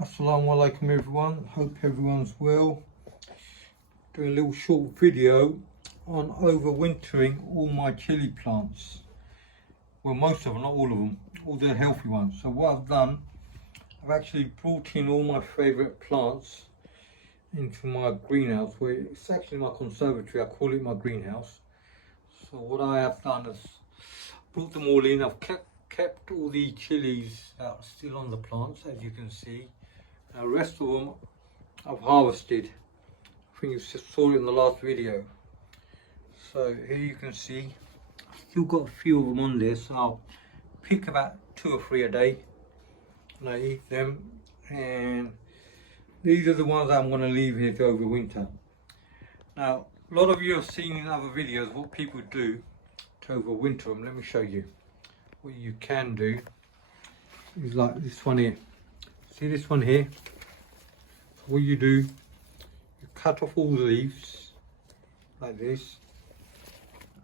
Assalamu alaikum everyone, hope everyone's well. Doing a little short video on overwintering all my chili plants. Well, most of them, not all of them, all the healthy ones. So what I've done, I've actually brought in all my favourite plants into my greenhouse, where it's actually my conservatory, I call it my greenhouse. So what I have done is brought them all in. I've kept all the chilies that are still on the plants, as you can see. The rest of them I've harvested. I think you just saw it in the last video. So here you can see I've still got a few of them on there, so I'll pick about 2 or 3 a day and I eat them. And these are the ones I'm going to leave here to overwinter. Now, a lot of you have seen in other videos what people do to overwinter them. Let me show you. What you can do is like this one here. See this one here? What you do, you cut off all the leaves like this.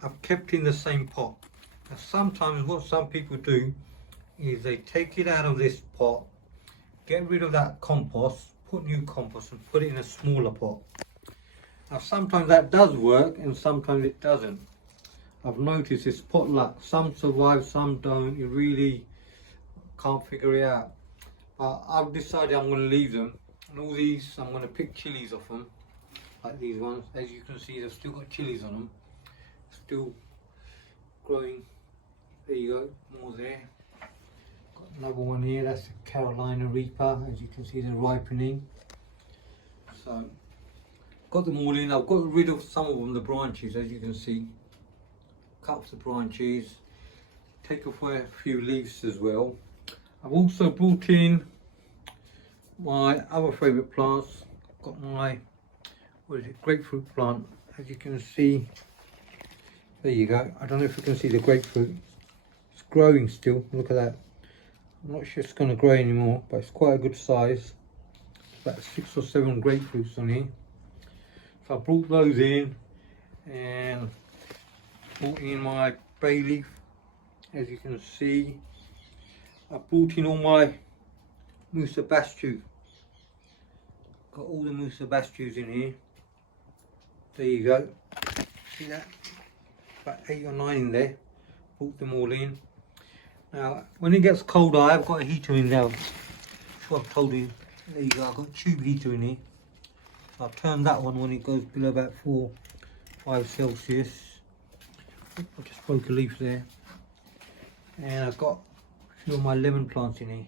I've kept in the same pot. Now sometimes what some people do is they take it out of this pot, get rid of that compost, put new compost and put it in a smaller pot. Now sometimes that does work and sometimes it doesn't. I've noticed it's potluck. Some survive, some don't. You really can't figure it out. But I've decided I'm going to leave them. And all these, I'm going to pick chilies off them. Like these ones. As you can see, they've still got chilies on them. Still growing. There you go. More there. Got another one here. That's the Carolina Reaper. As you can see, they're ripening. So, got them all in. I've got rid of some of them, the branches, as you can see. Cut off the branches, take off a few leaves as well. I've also brought in my other favourite plants. Got my, grapefruit plant. As you can see, there you go. I don't know if you can see the grapefruit. It's growing still, look at that. I'm not sure it's going to grow anymore, but it's quite a good size. About 6 or 7 grapefruits on here. So I brought those in and brought in my bay leaf. As you can see, I brought in all my musabastu. Got all the musabastus in here. There you go. See that? About 8 or 9 in there. Brought them all in. Now, when it gets colder, I've got a heater in there. I'm sure I've told you. There you go. I've got a tube heater in here. So I've turned that one when it goes below about 5 Celsius. I just broke a leaf there. And I've got a few of my lemon plants in here.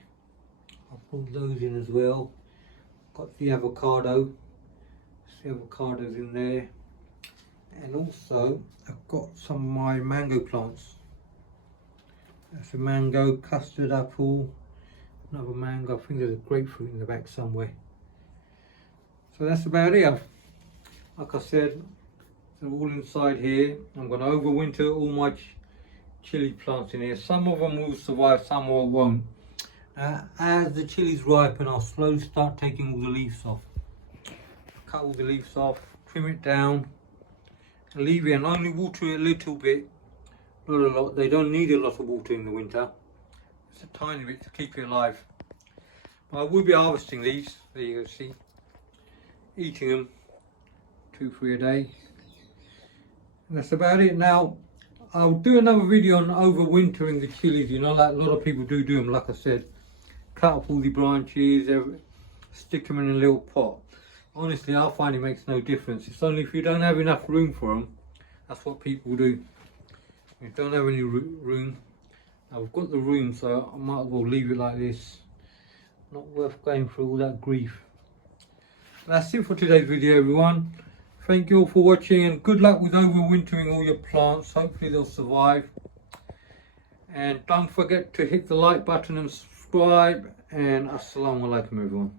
I'll put those in as well. Got the avocado. The avocados in there. And also I've got some of my mango plants. That's a mango, custard apple, another mango. I think there's a grapefruit in the back somewhere. So that's about it. Like I said, they're all inside here. I'm going to overwinter all my chili plants in here. Some of them will survive, some won't. As the chilies ripen, I'll slowly start taking all the leaves off. Cut all the leaves off, trim it down, and leave it and only water it a little bit. Not a lot. They don't need a lot of water in the winter. It's a tiny bit to keep it alive. But I will be harvesting these. There you go, see. Eating them 2 or 3 a day. And that's about it. Now, I'll do another video on overwintering the chilies, you know, like a lot of people do them, like I said. Cut up all the branches, stick them in a little pot. Honestly, I find it makes no difference. It's only if you don't have enough room for them, that's what people do. If you don't have any room, I've got the room, so I might as well leave it like this. Not worth going through all that grief. That's it for today's video, everyone. Thank you all for watching and good luck with overwintering all your plants. Hopefully they'll survive. And don't forget to hit the like button and subscribe. And assalamu alaikum everyone.